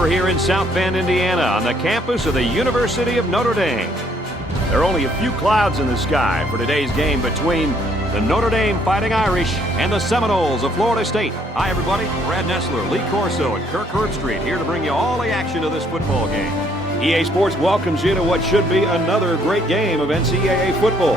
We're here in South Bend, Indiana, on the campus of the University of Notre Dame. There are only a few clouds in the sky for today's game between the Notre Dame Fighting Irish and the Seminoles of Florida State. Hi, everybody. Brad Nessler, Lee Corso, and Kirk Herbstreit here to bring you all the action of this football game. EA Sports welcomes you to what should be another great game of NCAA football.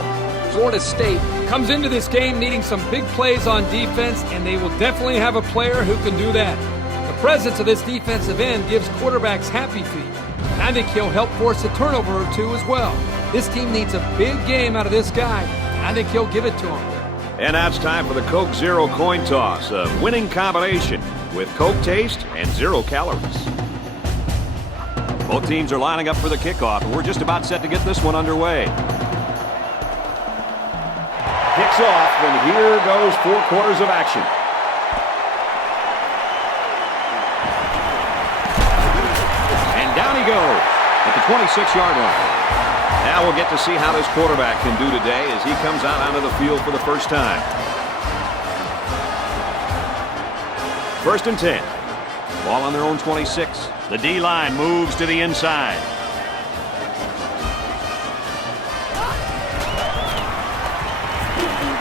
Florida State comes into this game needing some big plays on defense, and they will definitely have a player who can do that. The presence of this defensive end gives quarterbacks happy feet. I think he'll help force a turnover or two as well. This team needs a big game out of this guy. I think he'll give it to him. And now it's time for the Coke Zero coin toss, a winning combination with Coke taste and 0 calories. Both teams are lining up for the kickoff, and we're just about set to get this one underway. Kicks off, and here goes 4 quarters of action. And down he goes at the 26-yard line. Now we'll get to see how this quarterback can do today as he comes out onto the field for the first time. 1st and 10. Ball on their own 26. The D-line moves to the inside.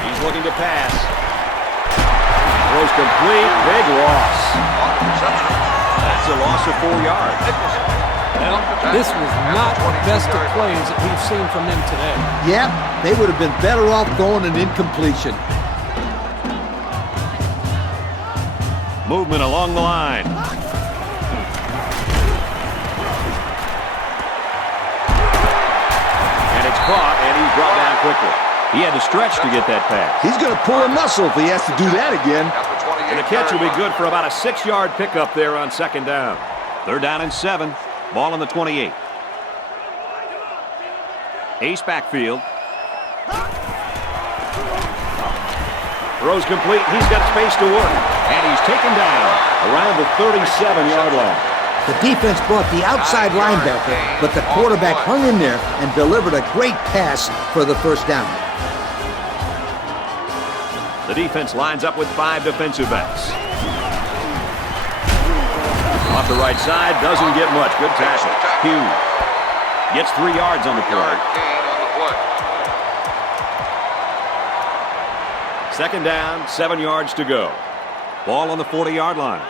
He's looking to pass. Throws complete. Big loss. That's a loss of 4 yards. Well, this was not the best of plays that we've seen from them today. Yep, they would have been better off going an incompletion. Movement along the line. And it's caught, and he's brought down quickly. He had to stretch to get that pass. He's going to pull a muscle if he has to do that again. And the catch will be good for about a 6-yard pickup there on 2nd down. 3rd down and 7. Ball on the 28. Ace backfield. Throws complete. He's got space to work. And he's taken down around the 37-yard line. The defense brought the outside linebacker, but the quarterback hung in there and delivered a great pass for the 1st down. The defense lines up with 5 defensive backs. Off the right side, doesn't get much. Good tackle. Hughes gets 3 yards on the play. 2nd down, 7 yards to go. Ball on the 40-yard line.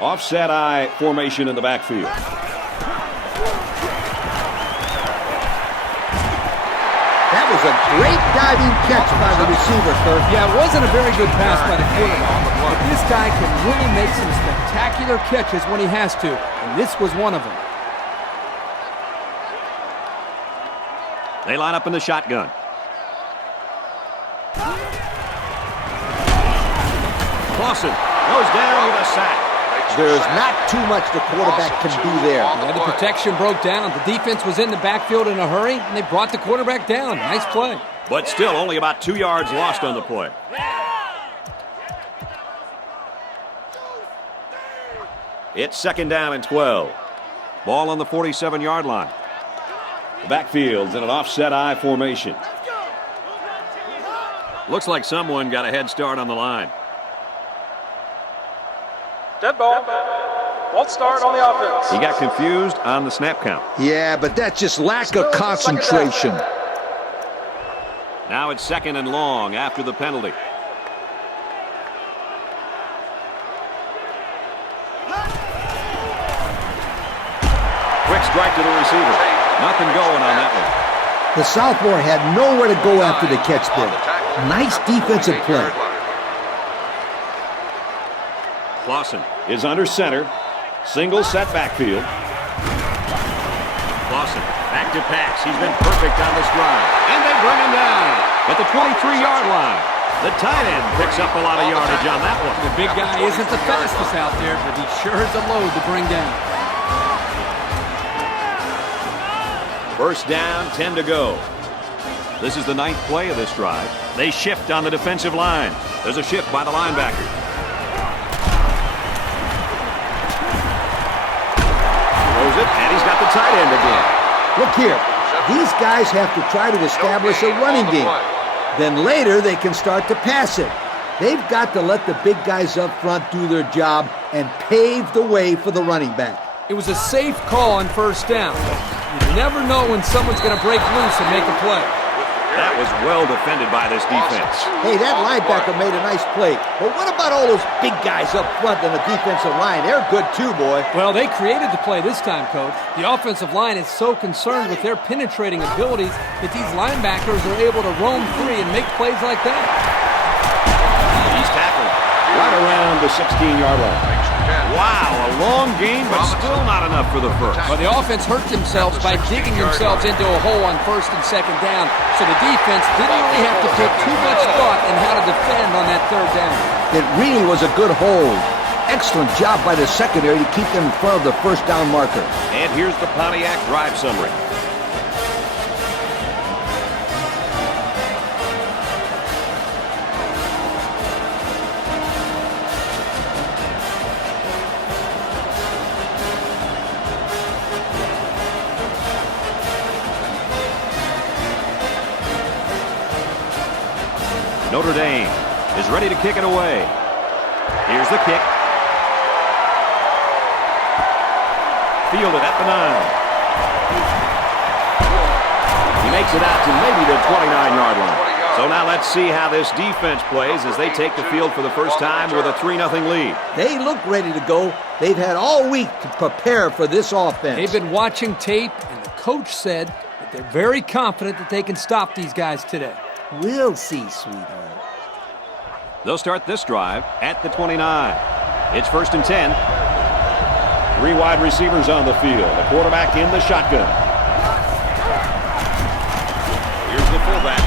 Offset I formation in the backfield. That was a great diving catch by the receiver, Kirk. Yeah, it wasn't a very good pass by the quarterback, but this guy can really make some spectacular catches when he has to, and this was one of them. They line up in the shotgun. Clausen goes down with a sack. There's not too much the quarterback can do there. Yeah, the protection broke down. The defense was in the backfield in a hurry, and they brought the quarterback down. Nice play. But still only about 2 yards lost on the play. It's 2nd down and 12. Ball on the 47-yard line. The backfield's in an offset I formation. Looks like someone got a head start on the line. Dead ball. Won't start on the offense. He got confused on the snap count. Yeah, but that's just lack of concentration. Now it's 2nd and long after the penalty. Quick strike to the receiver. Nothing going on that one. The sophomore had nowhere to go after the catch there. Nice defensive play. Clausen is under center. Single set backfield. Clausen back to pass. He's been perfect on this drive. And they bring him down at the 23-yard line. The tight end picks up a lot of yardage on that one. The big guy isn't the fastest out there, but he sure is a load to bring down. 1st down, 10 to go. This is the 9th play of this drive. They shift on the defensive line. There's a shift by the linebacker. Throws it, and he's got the tight end again. Look here. These guys have to try to establish a running game. Then later they can start to pass it. They've got to let the big guys up front do their job and pave the way for the running back. It was a safe call on first down. You never know when someone's going to break loose and make a play. That was well defended by this defense. Hey, that linebacker made a nice play. But what about all those big guys up front on the defensive line? They're good too, boy. Well, they created the play this time, Coach. The offensive line is so concerned with their penetrating abilities that these linebackers are able to roam free and make plays like that. He's tackled right around the 16-yard line. Wow, a long game, but still not enough for the first. Well, the offense hurt themselves by digging themselves into a hole on first and second down, so the defense didn't really have to put too much thought in how to defend on that third down. It really was a good hold. Excellent job by the secondary to keep them in front of the first down marker. And here's the Pontiac drive summary. Notre Dame is ready to kick it away. Here's the kick. Fielded at the 9. He makes it out to maybe the 29-yard line. So now let's see how this defense plays as they take the field for the first time with a 3-0 lead. They look ready to go. They've had all week to prepare for this offense. They've been watching tape, and the coach said that they're very confident that they can stop these guys today. We'll see, sweetheart. They'll start this drive at the 29. It's 1st and 10. 3 wide receivers on the field. The quarterback in the shotgun. Here's the fullback.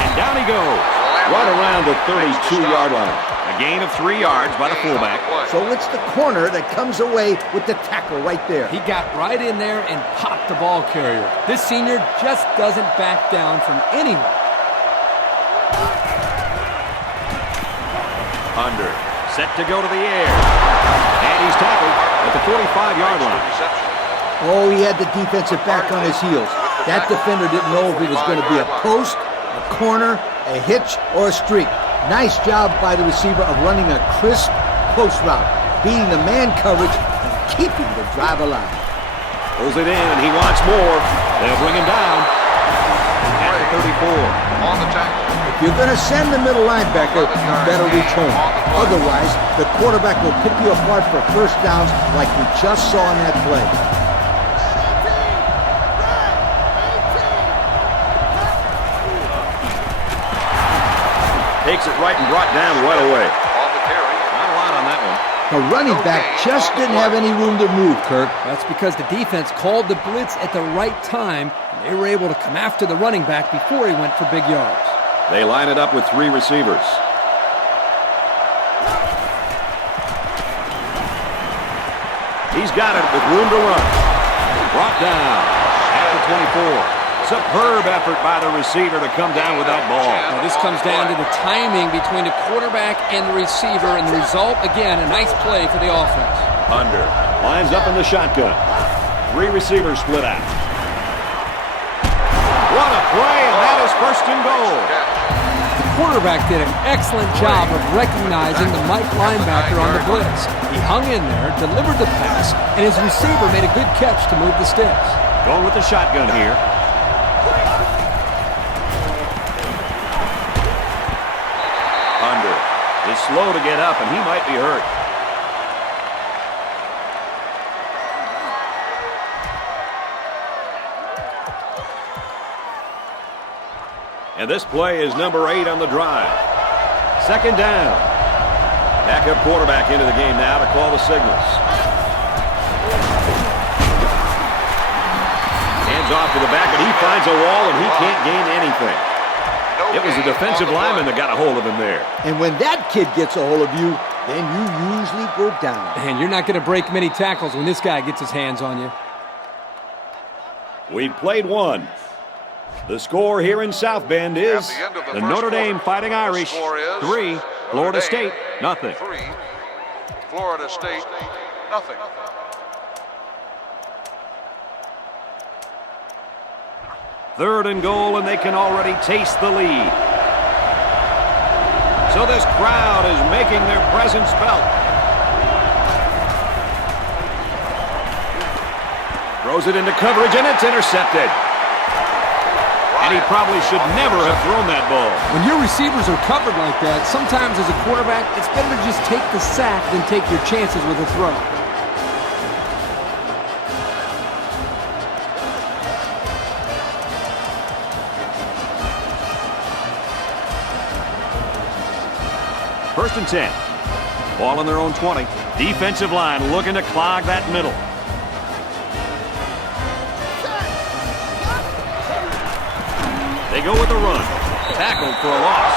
And down he goes. Right around the 32-yard line. A gain of 3 yards by the fullback. So it's the corner that comes away with the tackle right there. He got right in there and popped the ball carrier. This senior just doesn't back down from anyone. Under. Set to go to the air. And he's tackled at the 45-yard line. Oh, he had the defensive back on his heels. That defender didn't know if it was going to be a post, a corner, a hitch, or a streak. Nice job by the receiver of running a crisp post route, beating the man coverage and keeping the drive alive. Pulls it in, and he wants more. They'll bring him down at the 34. On the tackle. If you're going to send the middle linebacker, you better reach home. Otherwise, the quarterback will pick you apart for first downs like we just saw in that play. Takes it right and brought down right away. On the carry. Not a lot on that one. The running back just didn't have any room to move, Kirk. That's because the defense called the blitz at the right time, and they were able to come after the running back before he went for big yards. They line it up with 3 receivers. He's got it with room to run. Brought down at the 24. Superb effort by the receiver to come down with that ball. Now this comes down to the timing between the quarterback and the receiver, and the result, again, a nice play for the offense. Under. Lines up in the shotgun. 3 receivers split out. What a play, and that is 1st and goal. The quarterback did an excellent job of recognizing the Mike linebacker on the blitz. He hung in there, delivered the pass, and his receiver made a good catch to move the sticks. Going with the shotgun here. Under. Is slow to get up, and he might be hurt. And this play is number 8 on the drive. 2nd down. Backup quarterback into the game now to call the signals. Hands off to the back, and he finds a wall, and he can't gain anything. It was a defensive lineman that got a hold of him there. And when that kid gets a hold of you, then you usually go down. And you're not going to break many tackles when this guy gets his hands on you. We've played one. The score here in South Bend is the Notre Dame Fighting Irish 3, Florida State 0. 3, Florida State 0. Third and goal, and they can already taste the lead. So this crowd is making their presence felt. Throws it into coverage, and it's intercepted. And he probably should never have thrown that ball. When your receivers are covered like that, sometimes as a quarterback, it's better to just take the sack than take your chances with a throw. First and 10. Ball on their own 20. Defensive line looking to clog that middle. They go with a run. Tackled for a loss.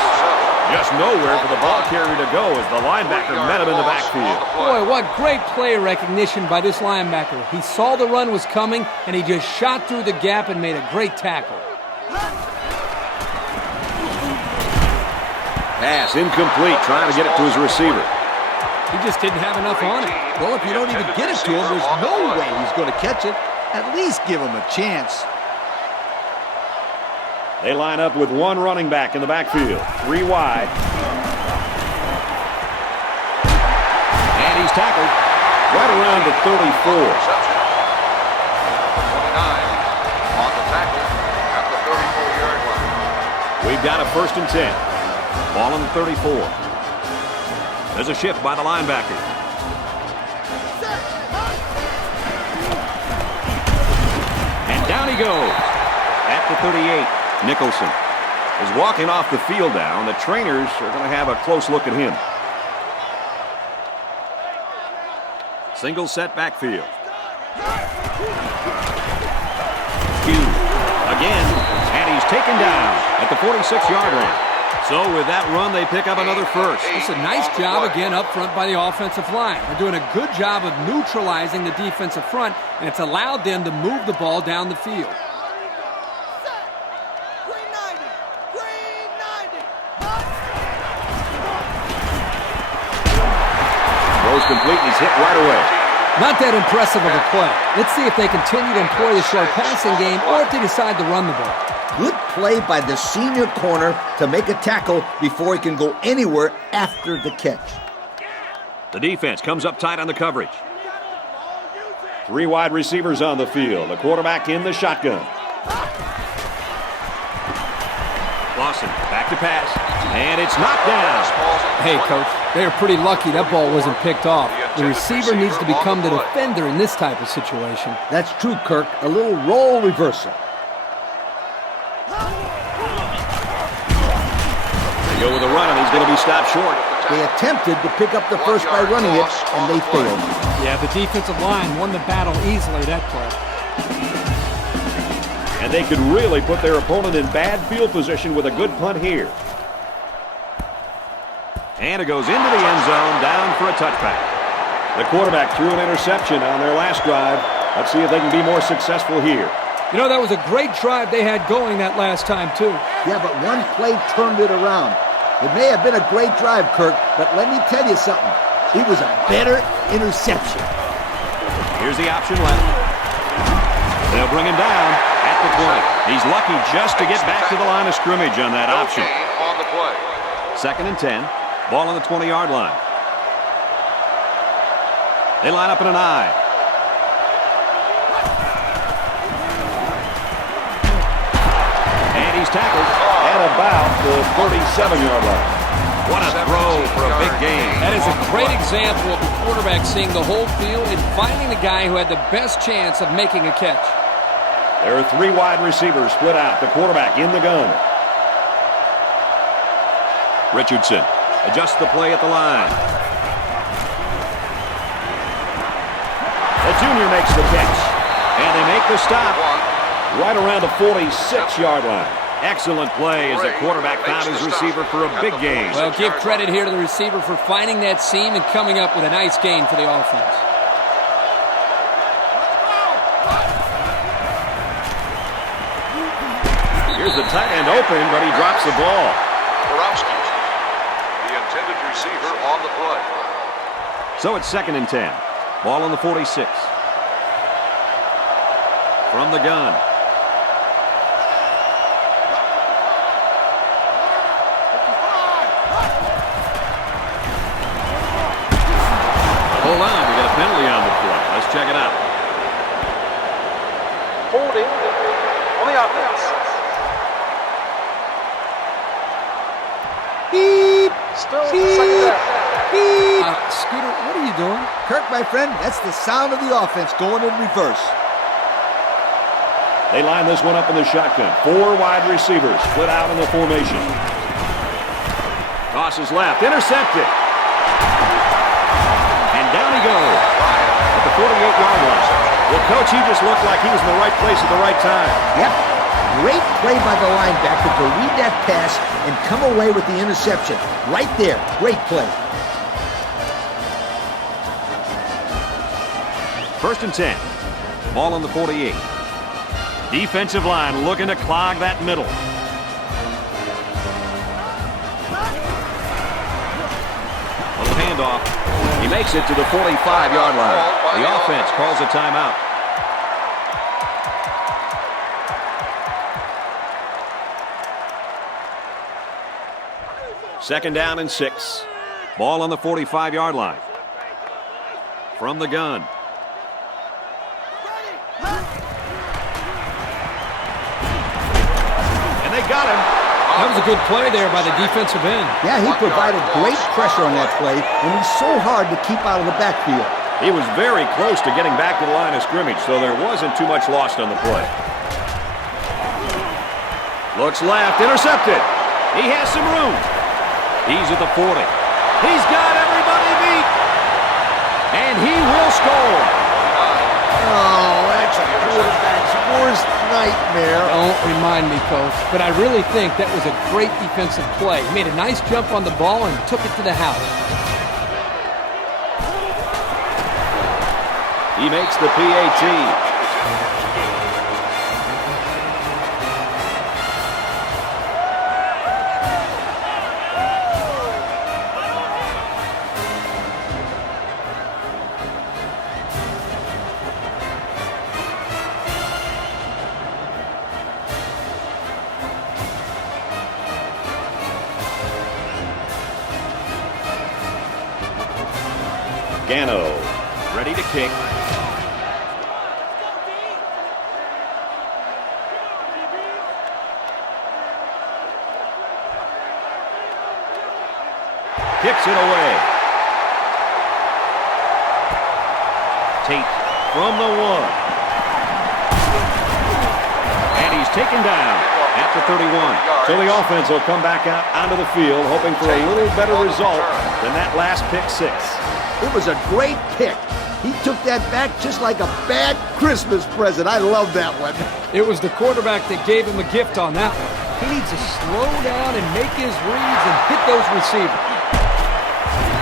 Just nowhere for the ball carrier to go as the linebacker met him in the backfield. Boy, what great play recognition by this linebacker. He saw the run was coming, and he just shot through the gap and made a great tackle. Pass incomplete, trying to get it to his receiver. He just didn't have enough on it. Well, if you don't even get it to him, there's no way he's going to catch it. At least give him a chance. They line up with one running back in the backfield. 3 wide. And he's tackled right around the 34. 29 on the tackle at the 34-yard line. We've got a first and 10. Ball on the 34. There's a shift by the linebacker. And down he goes at the 38. Nicholson is walking off the field now, and the trainers are going to have a close look at him. Single set backfield. Hughes again, and he's taken down at the 46-yard line. So with that run, they pick up another first. It's a nice job again up front by the offensive line. They're doing a good job of neutralizing the defensive front, and it's allowed them to move the ball down the field. Throws complete, and he's hit right away. Not that impressive of a play. Let's see if they continue to employ the short passing game or if they decide to run the ball. Good play by the senior corner to make a tackle before he can go anywhere after the catch. The defense comes up tight on the coverage. 3 wide receivers on the field. The quarterback in the shotgun. Lawson back to pass, and it's knocked down. Hey, Coach, they are pretty lucky that ball wasn't picked off. The receiver needs to become the defender in this type of situation. That's true, Kirk. A little role reversal. They go with a run, and he's going to be stopped short. They attempted to pick up the first by running it, and they failed. Yeah, the defensive line won the battle easily that play. And they could really put their opponent in bad field position with a good punt here. And it goes into the end zone, down for a touchback. The quarterback threw an interception on their last drive. Let's see if they can be more successful here. You know, that was a great drive they had going that last time, too. Yeah, but one play turned it around. It may have been a great drive, Kirk, but let me tell you something. It was a better interception. Here's the option left. They'll bring him down at the 20. He's lucky just to get back to the line of scrimmage on that option. On the play. Second and 10. Ball on the 20-yard line. They line up in an I. And he's tackled at about the 37-yard line. What a throw for a big game. That is a great example of the quarterback seeing the whole field and finding the guy who had the best chance of making a catch. There are 3 wide receivers split out. The quarterback in the gun. Richardson adjusts the play at the line. The junior makes the catch. And they make the stop right around the 46-yard line. Excellent play as the quarterback found his receiver for a big gain. Well, give credit here to the receiver for finding that seam and coming up with a nice gain for the offense. Here's the tight end open, but he drops the ball. Borowski, the intended receiver on the play. So it's second and 10. Ball on the 46. From the gun. Hold on, we got a penalty on the play. Let's check it out. Holding on the offense. Beep! Still Beep! second down. Beep! Scooter, what are you doing? Kirk, my friend, that's the sound of the offense going in reverse. They line this one up in the shotgun. 4 wide receivers split out in the formation. Crosses left, intercepted. And down he goes at the 48-yard line. Well, Coach, he just looked like he was in the right place at the right time. Yep. Great play by the linebacker to read that pass and come away with the interception. Right there. Great play. 1st and 10. Ball on the 48. Defensive line looking to clog that middle. Little handoff. He makes it to the 45-yard line. The offense calls a timeout. Second down and 6. Ball on the 45-yard line. From the gun. And they got him. That was a good play there by the defensive end. Yeah, he provided great pressure on that play, and he's so hard to keep out of the backfield. He was very close to getting back to the line of scrimmage, so there wasn't too much lost on the play. Looks left, intercepted. He has some room. He's at the 40. He's got everybody beat. And he will score. Oh, that's a quarterback's worst nightmare. Don't remind me, Coach. But I really think that was a great defensive play. He made a nice jump on the ball and took it to the house. He makes the PAT. Ncaa ready to kick. Kicks it away. Tate from the 1. And he's taken down at the 31. So the offense will come back out onto the field hoping for a little better result than that last pick 6. It was a great pick. He took that back just like a bad Christmas present. I love that one. It was the quarterback that gave him a gift on that one. He needs to slow down and make his reads and hit those receivers.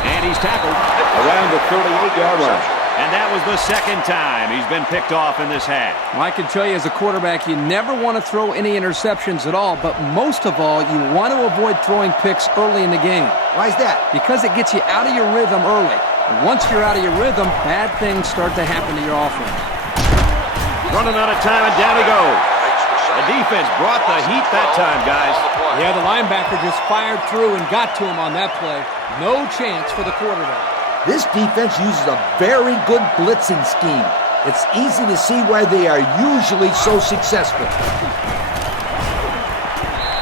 And he's tackled around the 38-yard line. And that was the second time he's been picked off in this half. Well, I can tell you as a quarterback, you never want to throw any interceptions at all, but most of all, you want to avoid throwing picks early in the game. Why is that? Because it gets you out of your rhythm early. And once you're out of your rhythm, bad things start to happen to your offense. Running out of time, and down he goes. The defense brought the heat that time, guys. Yeah, the linebacker just fired through and got to him on that play. No chance for the quarterback. This defense uses a very good blitzing scheme. It's easy to see why they are usually so successful.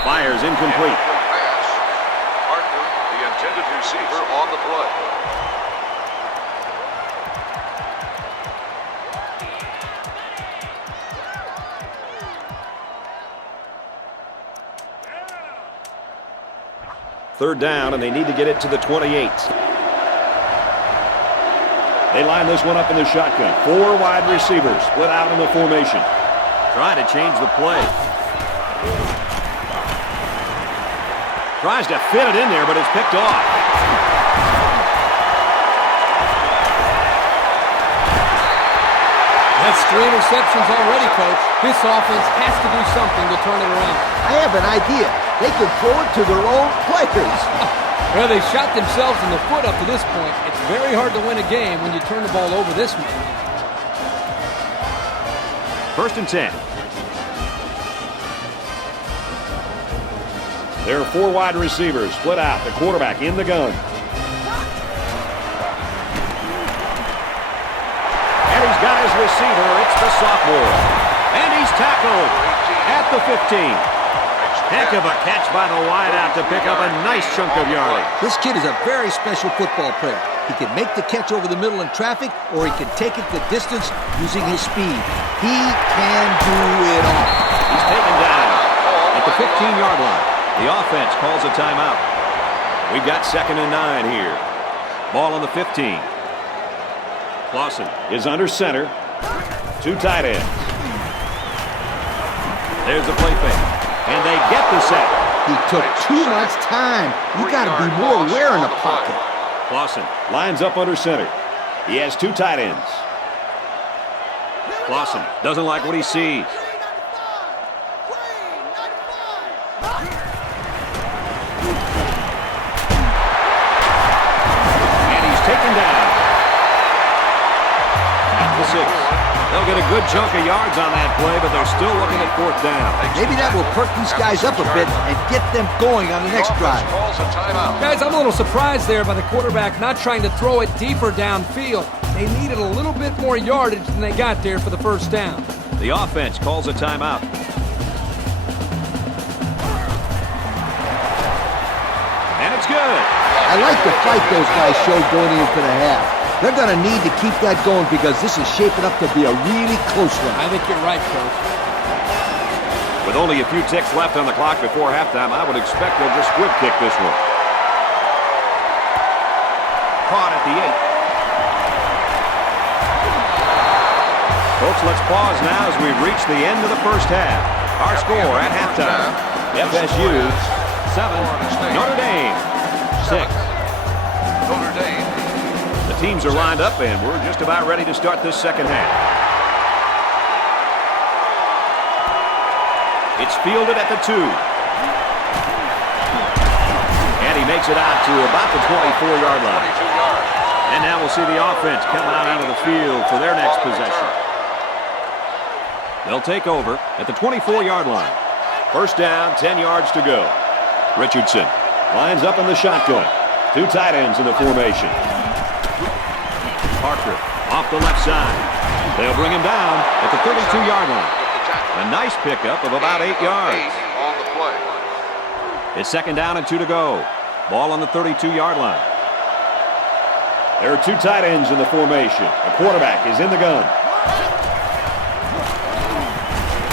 Fires incomplete. Pass. Partner, the intended receiver on the play. Third down, and they need to get it to the 28. They line this one up in the shotgun. 4 wide receivers split out in the formation. Trying to change the play. Tries to fit it in there, but it's picked off. That's 3 interceptions already, Coach. This offense has to do something to turn it around. I have an idea. They can throw it to their own players. Well, they shot themselves in the foot up to this point. It's very hard to win a game when you turn the ball over this much. 1st and 10. There are 4 wide receivers split out. The quarterback in the gun. And he's got his receiver. It's the sophomore. And he's He's tackled at the 15. Heck of a catch by the wideout to pick up a nice chunk of yardage. This kid is a very special football player. He can make the catch over the middle in traffic, or he can take it the distance using his speed. He can do it all. He's taken down at the 15-yard line. The offense calls a timeout. We've got 2nd and 9 here. Ball on the 15. Clausen is under center. 2 tight ends. There's the play fake. And they get the sack. He took too much time. You got to be more aware in the pocket. Clausen lines up under center. He has 2 tight ends. Clausen doesn't like what he sees. And he's taken down at the 6. They'll get a good chunk of yards on that play, but they're still looking at 4th down. Maybe that will perk these guys up a bit and get them going on the next drive. Guys, I'm a little surprised there by the quarterback not trying to throw it deeper downfield. They needed a little bit more yardage than they got there for the 1st down. The offense calls a timeout. And it's good. I like the fight those guys showed going into the half. They're going to need to keep that going because this is shaping up to be a really close one. I think you're right, Coach. With only a few ticks left on the clock before halftime, I would expect they'll just squib kick this one. Caught at the 8. Folks, let's pause now as we reach the end of the 1st half. Our score at halftime, FSU 7, Notre Dame 6. Notre Dame. The teams are lined up, and we're just about ready to start this 2nd half. It's fielded at the 2. And he makes it out to about the 24-yard line. And now we'll see the offense come out onto the field for their next possession. They'll take over at the 24-yard line. 1st down, 10 yards to go. Richardson lines up in the shotgun. 2 tight ends in the formation. Parker off the left side. They'll bring him down at the 32-yard line. A nice pickup of about 8 yards. It's 2nd down and 2 to go. Ball on the 32-yard line. There are 2 tight ends in the formation. The quarterback is in the gun.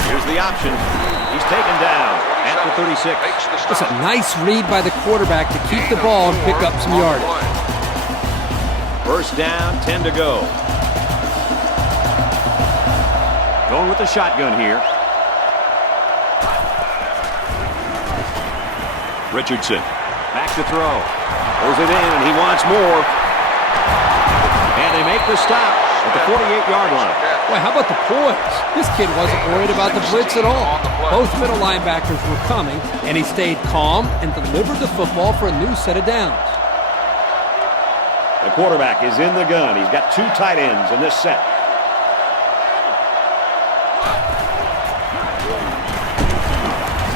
Here's the option. He's taken down at the 36. It's a nice read by the quarterback to keep the ball and pick up some yardage. 1st down, 10 to go. Going with the shotgun here. Richardson, back to throw. Throws it in, and he wants more. And they make the stop at the 48-yard line. Boy, how about the poise? This kid wasn't worried about the blitz at all. Both middle linebackers were coming, and he stayed calm and delivered the football for a new set of downs. The quarterback is in the gun. He's got 2 tight ends in this set.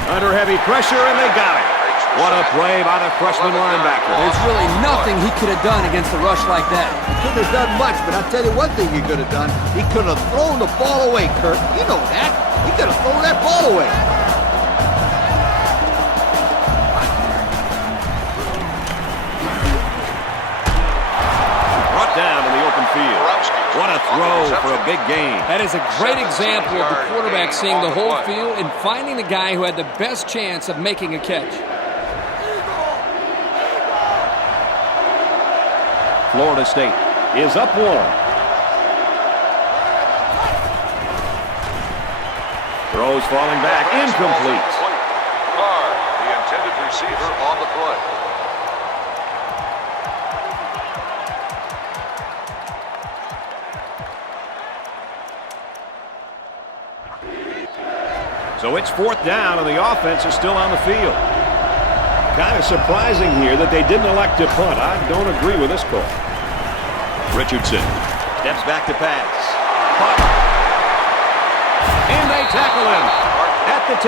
Under heavy pressure, and they got it. What a play by the freshman linebacker. There's really nothing he could have done against a rush like that. He couldn't have done much, but I'll tell you one thing he could have done. He could have thrown the ball away, Kirk. You know that. He could have thrown that ball away. Brought down to the open field. What a throw for a big gain. That is a great example of the quarterback seeing the whole field and finding the guy who had the best chance of making a catch. Florida State is up 1. Throws falling back, incomplete. Carr, the intended receiver, on the play. So it's 4th down, and the offense is still on the field. Kind of surprising here that they didn't elect to punt. I don't agree with this call. Richardson steps back to pass. And they tackle him at the 10.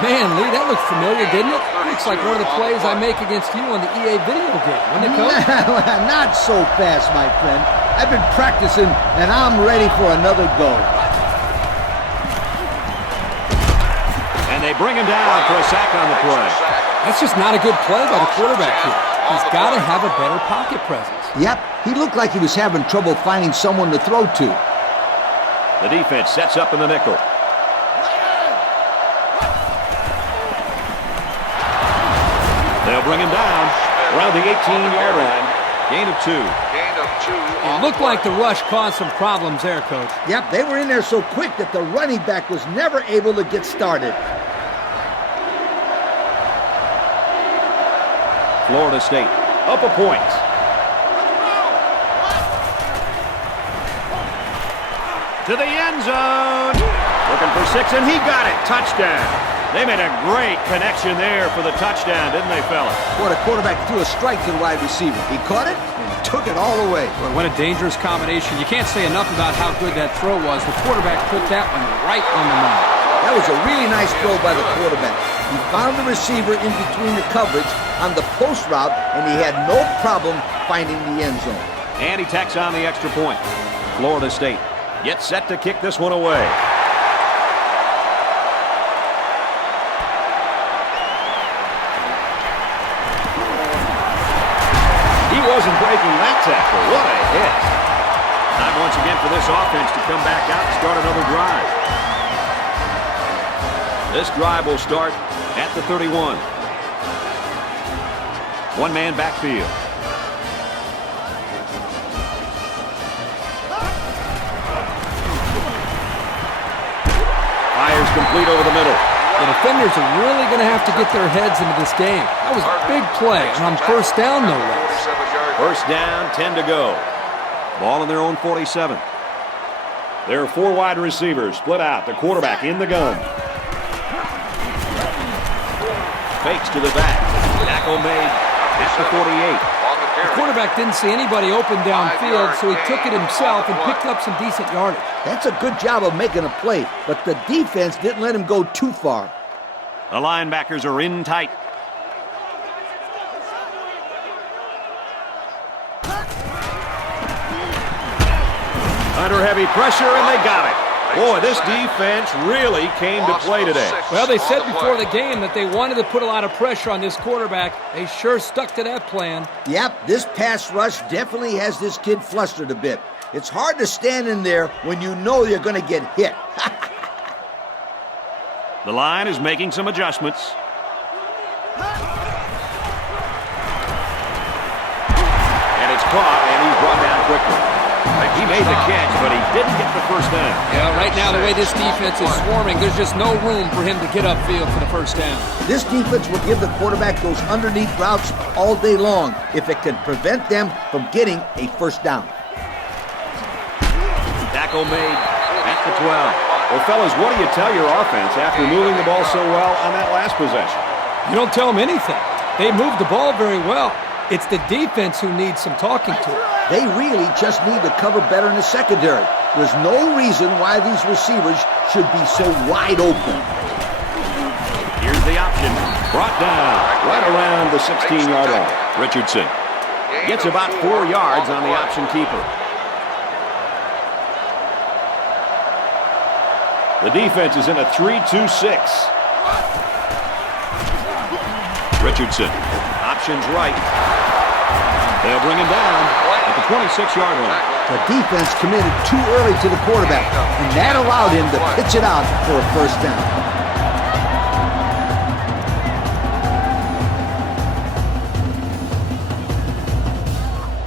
Man, Lee, that looked familiar, didn't it? Looks like one of the plays I make against you on the EA video game, wouldn't it, Coach? Not so fast, my friend. I've been practicing, and I'm ready for another go. They bring him down for a sack on the play. That's just not a good play by the quarterback here. He's got to have a better pocket presence. Yep, he looked like he was having trouble finding someone to throw to. The defense sets up in the nickel. They'll bring him down around the 18-yard line. Gain of 2. Gain of 2. It looked like the rush caused some problems there, Coach. Yep, they were in there so quick that the running back was never able to get started. Florida State up a point. To the end zone. Looking for 6, and he got it. Touchdown. They made a great connection there for the touchdown, didn't they, fellas? Boy, the quarterback threw a strike to the wide receiver. He caught it and took it all the way. Boy, what a dangerous combination. You can't say enough about how good that throw was. The quarterback put that one right on the money. That was a really nice throw by the quarterback. He found the receiver in between the coverage on the post route, and he had no problem finding the end zone. And he tacks on the extra point. Florida State gets set to kick this one away. He wasn't breaking that tackle. What a hit. Time once again for this offense to come back out and start another drive. This drive will start at the 31. One-man backfield. Fires complete over the middle. The defenders are really going to have to get their heads into this game. That was a big play, and on first down, no less. First down, 10 to go. Ball in their own 47. There are 4 wide receivers split out. The quarterback in the gun. Fakes to the back. Tackle made at the 48. The quarterback didn't see anybody open downfield, so he took it himself and picked up some decent yardage. That's a good job of making a play, but the defense didn't let him go too far. The linebackers are in tight. Under heavy pressure, and they got it. Boy, this defense really came to play today. Well, they said before the game that they wanted to put a lot of pressure on this quarterback. They sure stuck to that plan. Yep, this pass rush definitely has this kid flustered a bit. It's hard to stand in there when you know you're going to get hit. The line is making some adjustments. And it's caught, and he's brought down quickly. He made the catch, but he didn't get the first down. Yeah, right now, the way this defense is swarming, there's just no room for him to get upfield for the first down. This defense will give the quarterback those underneath routes all day long if it can prevent them from getting a first down. Tackle made at the 12. Well, fellas, what do you tell your offense after moving the ball so well on that last possession? You don't tell them anything. They moved the ball very well. It's the defense who needs some talking to. They really just need to cover better in the secondary. There's no reason why these receivers should be so wide open. Here's the option. Brought down right around the 16-yard line. Richardson gets about 4 yards on the option keeper. The defense is in a 3-2-6. Richardson, options right. They'll bring him down at the 26-yard line. The defense committed too early to the quarterback, and that allowed him to pitch it out for a first down.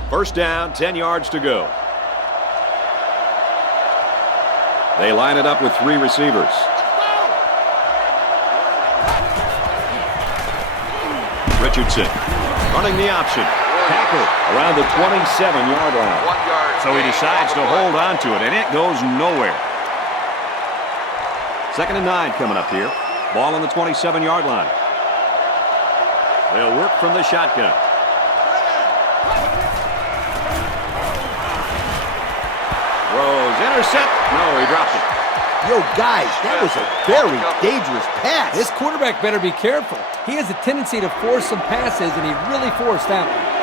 First down, 10 yards to go. They line it up with 3 receivers. Richardson running the option. Tackle around the 27-yard line. So he decides to hold on to it, and it goes nowhere. 2nd and 9 coming up here. Ball on the 27-yard line. They'll work from the shotgun. Throws, intercept. No, he dropped it. Yo, guys, that was a very dangerous pass. This quarterback better be careful. He has a tendency to force some passes, and he really forced that one.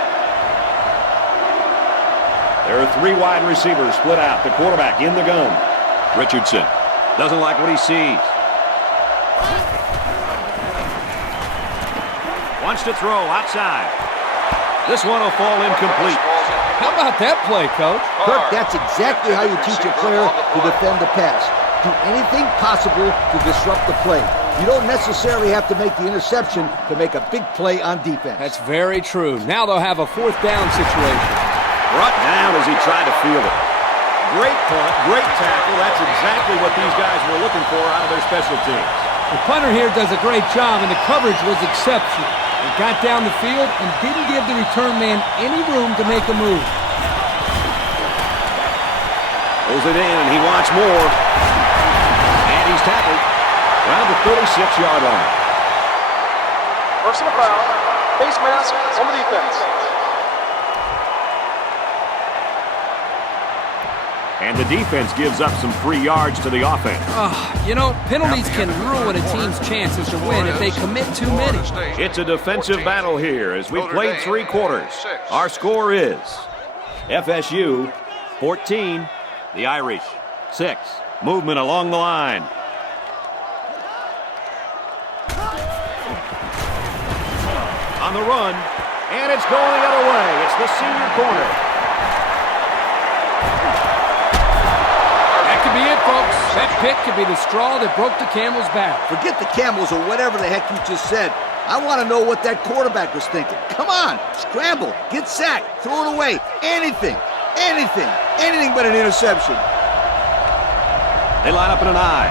There are 3 wide receivers split out. The quarterback in the gun. Richardson doesn't like what he sees. Wants to throw outside. This one will fall incomplete. How about that play, Coach? Kirk, that's exactly how you teach a player to defend the pass. Do anything possible to disrupt the play. You don't necessarily have to make the interception to make a big play on defense. That's very true. Now they'll have a 4th down situation. Brought down as he tried to field it. Great punt, great tackle. That's exactly what these guys were looking for out of their special teams. The punter here does a great job, and the coverage was exceptional. He got down the field and didn't give the return man any room to make a move. Pulls it in, and he wants more. And he's tackled around the 36-yard line. Personal foul. Face mask on the defense. And the defense gives up some free yards to the offense. You know, penalties can ruin a team's chances to win if they commit too many. It's a defensive battle here as we've played 3 quarters. Our score is FSU 14, the Irish 6. Movement along the line. On the run, and it's going the other way. It's the senior corner. Be it, folks. That pick could be the straw that broke the camel's back. Forget the camels or whatever the heck you just said. I want to know what that quarterback was thinking. Come on, scramble, get sacked, throw it away. Anything but an interception. They line up in an I.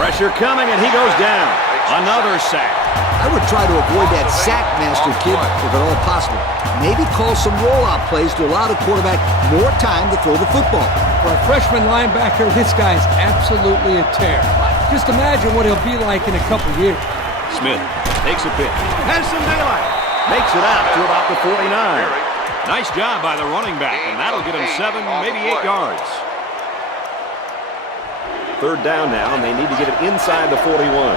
Pressure coming, and he goes down. Another sack. I would try to avoid that sack master kid if at all possible. Maybe call some rollout plays to allow the quarterback more time to throw the football. For a freshman linebacker, this guy is absolutely a tear. Just imagine what he'll be like in a couple years. Smith takes a pitch. Has some daylight. Makes it out to about the 49. Nice job by the running back, and that'll get him 7, maybe 8 yards. 3rd down now, and they need to get it inside the 41.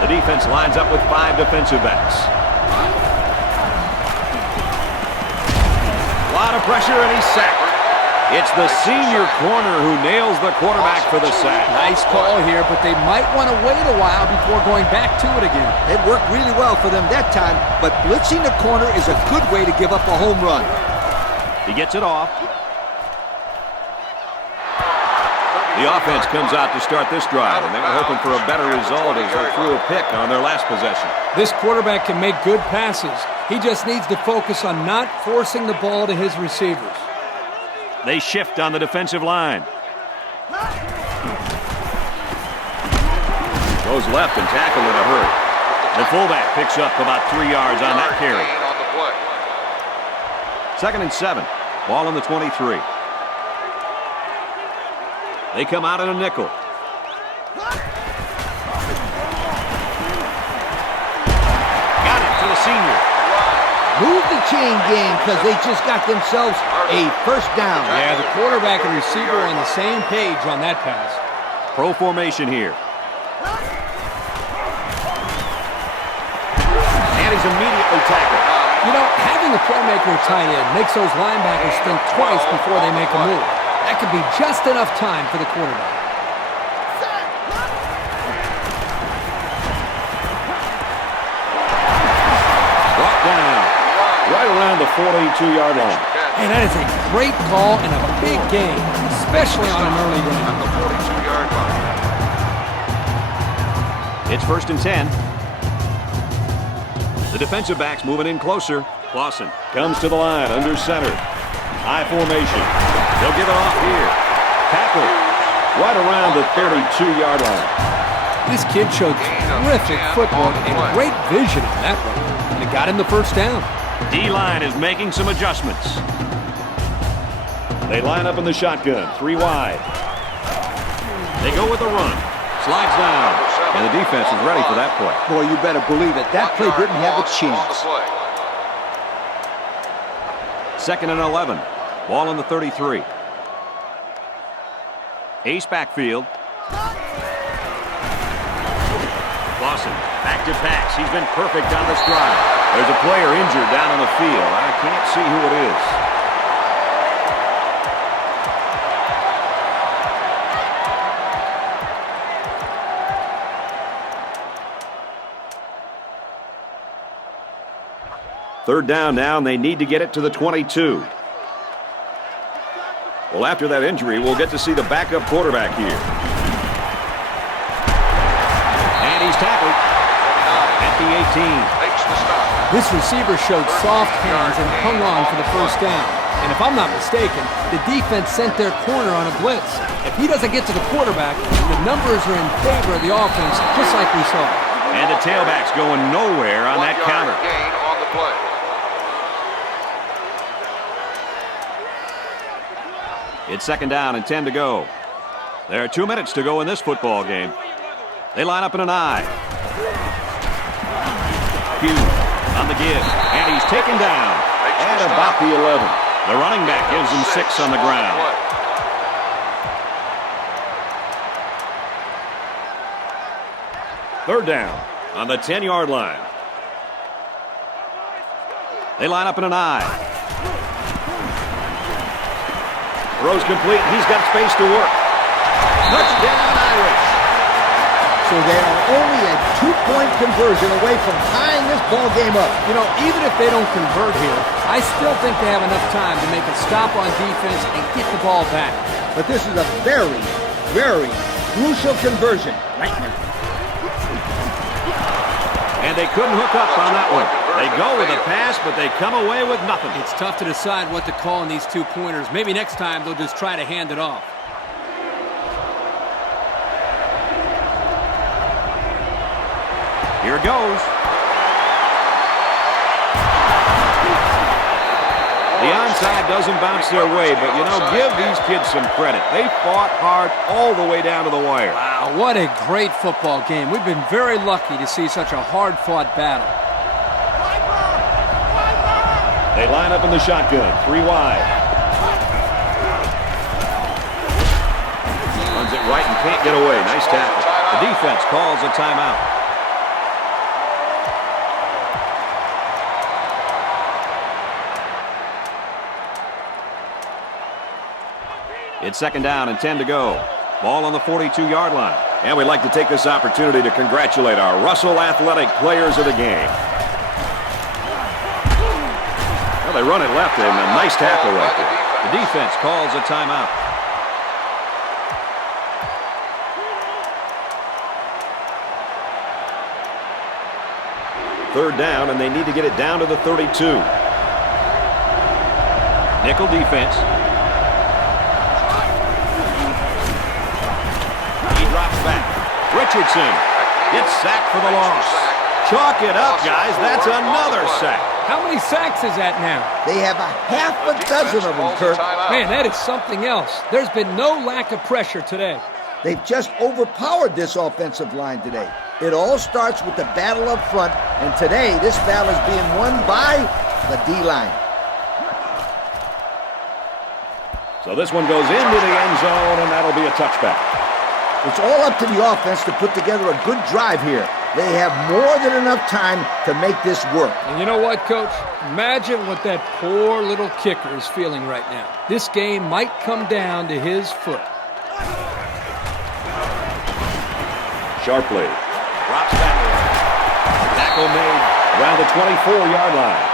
The defense lines up with 5 defensive backs. A lot of pressure, and he's sacked. It's the senior corner who nails the quarterback for the sack. Nice call here, but they might want to wait a while before going back to it again. It worked really well for them that time, but blitzing the corner is a good way to give up a home run. He gets it off. The offense comes out to start this drive, and they were hoping for a better result as they threw a pick on their last possession. This quarterback can make good passes. He just needs to focus on not forcing the ball to his receivers. They shift on the defensive line. Goes left and tackled in a hurry. The fullback picks up about 3 yards on that carry. 2nd and 7. Ball on the 23. They come out in a nickel. Got it to the senior. Move the chain game because they just got themselves a 1st down. Yeah, the quarterback and receiver are on the same page on that pass. Pro formation here. And he's immediately tackled. You know, having a playmaker at tight end makes those linebackers think twice before they make a move. That could be just enough time for the quarterback. Brought down right around the 42-yard line. Hey, that is a great call and a big game, especially on an early down. At the 42-yard line. It's 1st and 10. The defensive back's moving in closer. Clausen comes to the line under center. High formation. They'll give it off here. Tackle right around the 32-yard line. This kid showed terrific footwork and great vision on that one, and it got him the 1st down. D-line is making some adjustments. They line up in the shotgun, 3 wide. They go with a run. Slides down, and the defense is ready for that play. Boy, you better believe it. That play didn't have a chance. 2nd and 11. Ball on the 33. Ace backfield. Clausen back to pass. He's been perfect on this drive. There's a player injured down on the field. I can't see who it is. Third down now, and they need to get it to the 22. Well, after that injury, we'll get to see the backup quarterback here. And he's tackled at the 18. Makes the stop. This receiver showed soft hands and hung on for the first down. And if I'm not mistaken, the defense sent their corner on a blitz. If he doesn't get to the quarterback, the numbers are in favor of the offense, just like we saw. And the tailback's going nowhere on that 1 yard counter. gain on the play. It's second down and 10 to go. There are 2 minutes to go in this football game. They line up in an I. Hughes on the give, and he's taken down at about the 11. The running back gives him 6 on the ground. Third down on the 10-yard line. They line up in an I. Throws complete. He's got space to work. Touchdown, Irish. So they are only a 2-point conversion away from tying this ball game up. You know, even if they don't convert here, I still think they have enough time to make a stop on defense and get the ball back. But this is a very, very crucial conversion right now. And they couldn't hook up on that one. They go with a pass, but they come away with nothing. It's tough to decide what to call on these 2-pointers. Maybe next time they'll just try to hand it off. Here it goes. The onside doesn't bounce their way, but, you know, give these kids some credit. They fought hard all the way down to the wire. Wow, what a great football game. We've been very lucky to see such a hard-fought battle. They line up in the shotgun, 3 wide. Runs it right and can't get away. Nice tackle. The defense calls a timeout. It's second down and 10 to go. Ball on the 42-yard line. And we'd like to take this opportunity to congratulate our Russell Athletic players of the game. Well, they run it left and a nice tackle right there. The defense calls a timeout. Third down, and they need to get it down to the 32. Nickel defense. Back. Richardson gets sacked for the loss. Chalk it up, guys. That's another sack. How many sacks is that now? They have a half a dozen of them, Kurt. Man, that is something else. There's been no lack of pressure today. They've just overpowered this offensive line today. It all starts with the battle up front, and today this battle is being won by the D-line. So this one goes into the end zone, and that'll be a touchback. It's all up to the offense to put together a good drive here. They have more than enough time to make this work. And you know what, Coach? Imagine what that poor little kicker is feeling right now. This game might come down to his foot. Sharply drops back. Tackle made around the 24-yard line.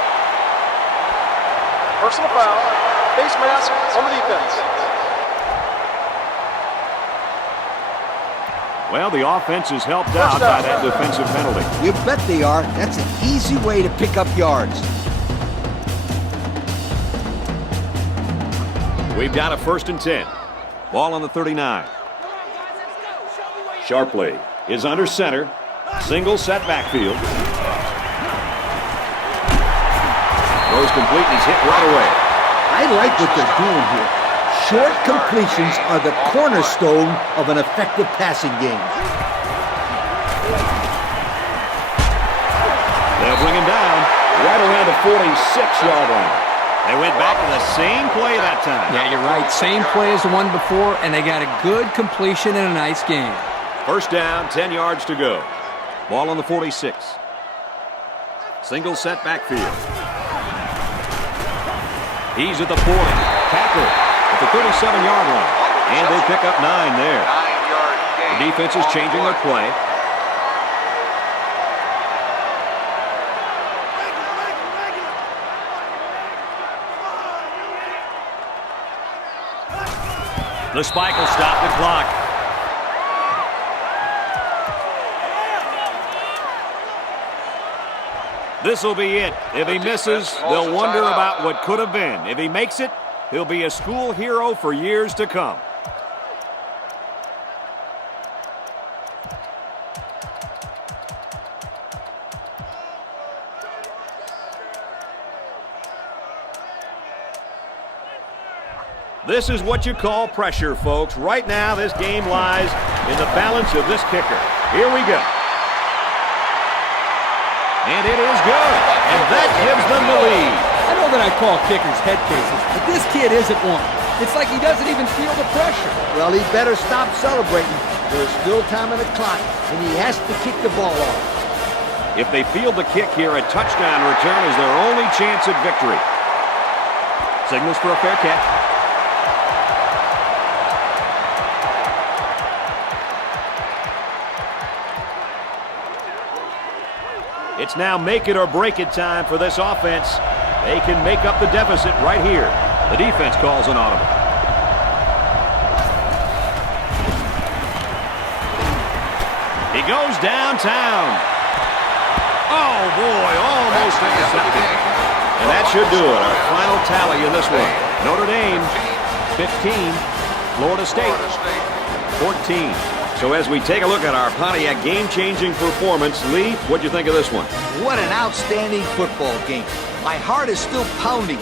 Personal foul. Face mask on the defense. Well, the offense is helped out by that defensive penalty. You bet they are. That's an easy way to pick up yards. We've got a 1st and 10. Ball on the 39. Sharply is under center. Single set backfield. Throws complete and he's hit right away. I like what they're doing here. Short completions are the cornerstone of an effective passing game. They'll bring him down right around the 46-yard line. They went back to the same play that time. Yeah, you're right. Same play as the one before, and they got a good completion and a nice game. First down, 10 yards to go. Ball on the 46. Single set backfield. He's at the 40. Tackle at the 37-yard line. And they pick up 9 there. 9-yard gain. The defense is changing their play. The spike will stop the clock. This will be it. If he misses, they'll wonder about what could have been. If he makes it, he'll be a school hero for years to come. This is what you call pressure, folks. Right now, this game lies in the balance of this kicker. Here we go. And it is good. And that gives them the lead. I know that I call kickers head cases, but this kid isn't one. It's like he doesn't even feel the pressure. Well, he better stop celebrating. There's still time on the clock, and he has to kick the ball off. If they field the kick here, a touchdown return is their only chance at victory. Signals for a fair catch. It's now make it or break it time for this offense. They can make up the deficit right here. The defense calls an audible. He goes downtown. Oh, boy, almost intercepted. And that should do it. Our final tally in this one. Notre Dame, 15. Florida State, 14. So as we take a look at our Pontiac game-changing performance, Lee, what'd you think of this one? What an outstanding football game. My heart is still pounding.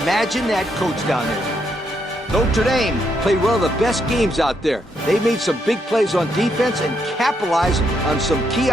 Imagine that coach down there. Notre Dame played one of the best games out there. They made some big plays on defense and capitalized on some key